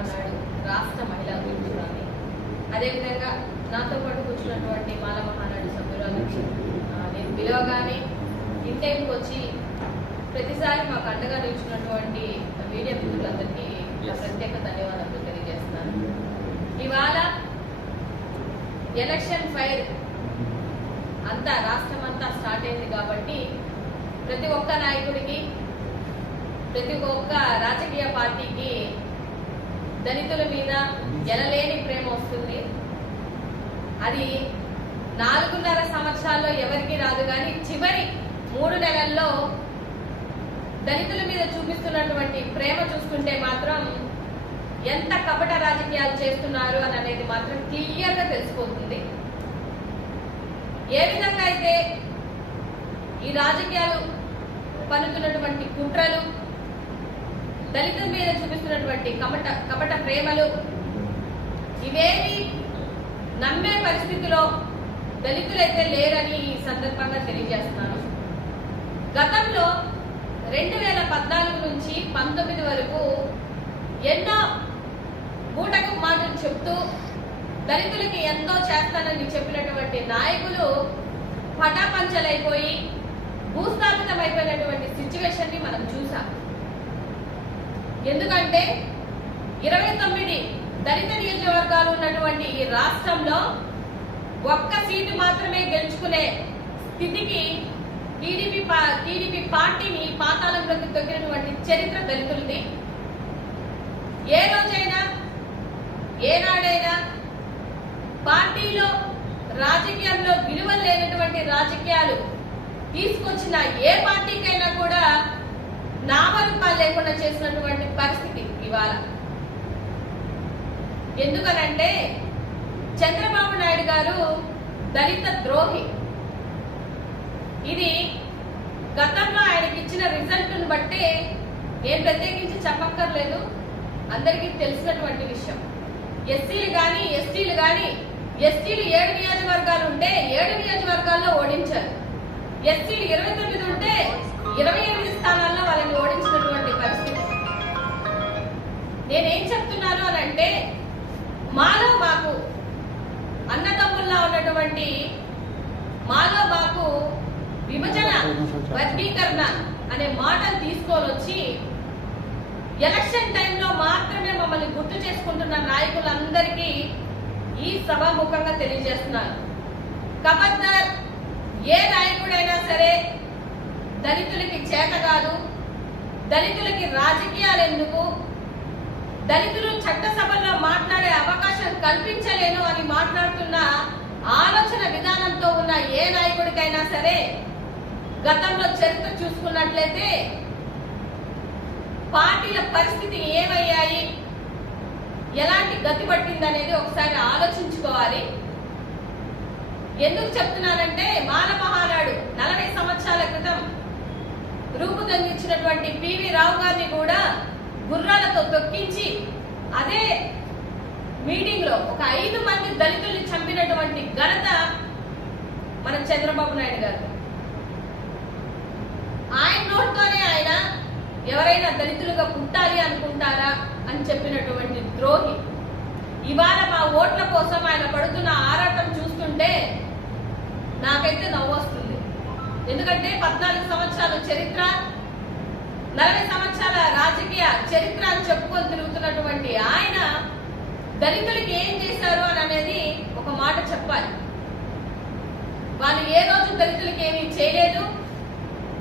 మహానాడు రాష్ట్ర మహిళా అధ్యక్షురాలి అదేవిధంగా నాతో పాటు కూర్చున్నటువంటి మాల మహానాడు సభ్యురాలకి ఆ, నేను పిలవగానే ఇంటైంకి వచ్చి ప్రతిసారి మాకు అండగా నిలిచినటువంటి మీడియా మిత్రులందరికీ. ప్రత్యేక ధన్యవాదాలు తెలియజేస్తున్నాను ఇవాళ ఎలక్షన్ ఫైర్ అంతా రాష్ట్రం అంతా స్టార్ట్ అయింది కాబట్టి ప్రతి ఒక్క నాయకుడికి ప్రతి ఒక్క రాజకీయ పార్టీకి దళితుల మీద ఎనలేని ప్రేమ వస్తుంది. అది నాలుగున్నర సంవత్సరాల్లో ఎవరికి రాదు కానీ చివరి మూడు నెలల్లో దళితుల మీద చూపిస్తున్నటువంటి ప్రేమ చూసుకుంటే మాత్రం ఎంత కపట రాజకీయాలు చేస్తున్నారు అని అనేది మాత్రం క్లియర్గా తెలిసిపోతుంది. ఏ విధంగా అయితే ఈ రాజకీయాలు పన్నుతున్నటువంటి కుట్రలు దళితుల మీద చూపిస్తున్నటువంటి కపట కపట ప్రేమలు ఇవేమి నమ్మే పరిస్థితిలో దళితులైతే లేరని ఈ సందర్భంగా తెలియజేస్తున్నాను. గతంలో రెండు వేల పద్నాలుగు నుంచి పంతొమ్మిది వరకు ఎన్నో బూటకు మాటలు చెప్తూ దళితులకి ఎంతో చేస్తానని చెప్పినటువంటి నాయకులు పటాపంచలైపోయి భూస్థాపితమైపోయినటువంటి సిచ్యువేషన్ని మనం చూసాం. ఎందుకంటే ఇరవై తొమ్మిది దళిత నియోజకవర్గాలు ఉన్నటువంటి ఈ రాష్ట్రంలో ఒక్క సీటు మాత్రమే గెలుచుకునే స్థితికి టీడీపీ పా- టీడీపీ పార్టీని పాతాళంలోకి తొక్కినటువంటి చరిత్ర దళితులది. ఏ రోజైనా ఏనాడైనా పార్టీలో రాజకీయాల్లో విలువలు లేనటువంటి రాజకీయాలు తీసుకొచ్చిన ఏ పార్టీకైనా కూడా నామరూపాలు లేకుండా చేసినటువంటి ఇవాళ. ఎందుకనంటే చంద్రబాబు నాయుడు గారు దళిత ద్రోహి. ఇది గతంలో ఆయనకి ఇచ్చిన రిజల్ట్ను బట్టే ఏం ప్రత్యేకించి చెప్పక్కర్లేదు. అందరికీ తెలిసినటువంటి విషయం. ఎస్సీలు కానీ ఎస్టీలు కానీ ఎస్టీలు ఏడు నియోజకవర్గాలు ఉంటే ఏడు నియోజకవర్గాల్లో ఓడించారు. ఎస్సీలు ఇరవై తొమ్మిది ఉంటే ఇరవై ఎనిమిది స్థానాల్లో ఉన్నటువంటి మాలో బాకు విభజన వర్గీకరణ అనే మాటను తీసుకొని వచ్చి ఎలక్షన్ టైంలో మాత్రమే మమ్మల్ని గుర్తు చేసుకుంటున్న నాయకులందరికీ ఈ సభాముఖంగా తెలియజేస్తున్నారు. కబద్దర్ ఏ నాయకుడైనా సరే దళితులకి చేత కాదు దళితులకి రాజకీయాలు ఎందుకు దళితులు చట్టసభల్లో మాట్లాడే అవకాశం కల్పించలేను అని మాట్లాడుతున్న ఆలోచన విధానంతో ఉన్న ఏ నాయకుడికైనా సరే గతంలో చరిత్ర చూసుకున్నట్లయితే పార్టీల పరిస్థితి ఏమయ్యాయి? ఎలాంటి గతి పట్టింది అనేది ఒకసారి ఆలోచించుకోవాలి. ఎందుకు చెప్తున్నానంటే మానమహారాడు నలభై సంవత్సరాల క్రితం రూపుదిద్దించినటువంటి పివి రావు గారిని కూడా గుర్రాలతో తొక్కించి అదే ఒక ఐదు మంది దళితుల్ని చంపినటువంటి ఘనత మన చంద్రబాబు నాయుడు గారు. ఆయన నోటితోనే ఆయన ఎవరైనా దళితులుగా పుట్టాలి అనుకుంటారా అని చెప్పినటువంటి ద్రోహి. ఇవాళ మా ఓట్ల కోసం ఆయన పడుతున్న ఆరాటం చూస్తుంటే నాకైతే నవ్వు వస్తుంది. ఎందుకంటే పద్నాలుగు సంవత్సరాల చరిత్ర నలభై సంవత్సరాల రాజకీయ చరిత్ర అని చెప్పుకొని తిరుగుతున్నటువంటి ఆయన దళితులకి ఏం చేశారు అని అనేది ఒక మాట చెప్పాలి. వాళ్ళు ఏ రోజు దళితులకి ఏమీ చేయలేదు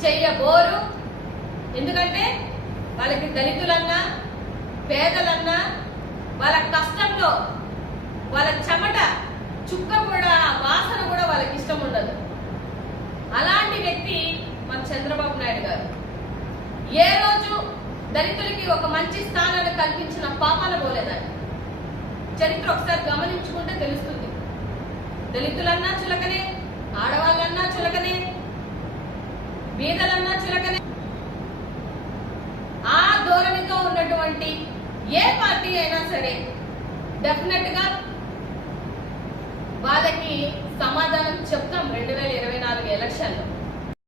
చెయ్యబోరు. ఎందుకంటే వాళ్ళకి దళితులన్నా పేదలన్నా వాళ్ళ కష్టంలో వాళ్ళ చెమట చుక్క కూడా వాసన కూడా వాళ్ళకి ఇష్టం ఉండదు. అలాంటి వ్యక్తి మన చంద్రబాబు నాయుడు గారు. ఏ రోజు దళితులకి ఒక మంచి స్థానాన్ని కల్పించిన పాపాల పోలేదని చరిత్ర ఒకసారి గమనించుకుంటే తెలుస్తుంది. దళితులన్నా చులకనే ఆడవాళ్ళన్నా చులకనే బీదలన్నా చులకనే. ఆ ధోరణితో ఉన్నటువంటి ఏ పార్టీ అయినా సరే డెఫినెట్గా వాళ్ళకి సమాధానం చెప్తాం రెండు వేల ఇరవై నాలుగు ఎలక్షన్లో.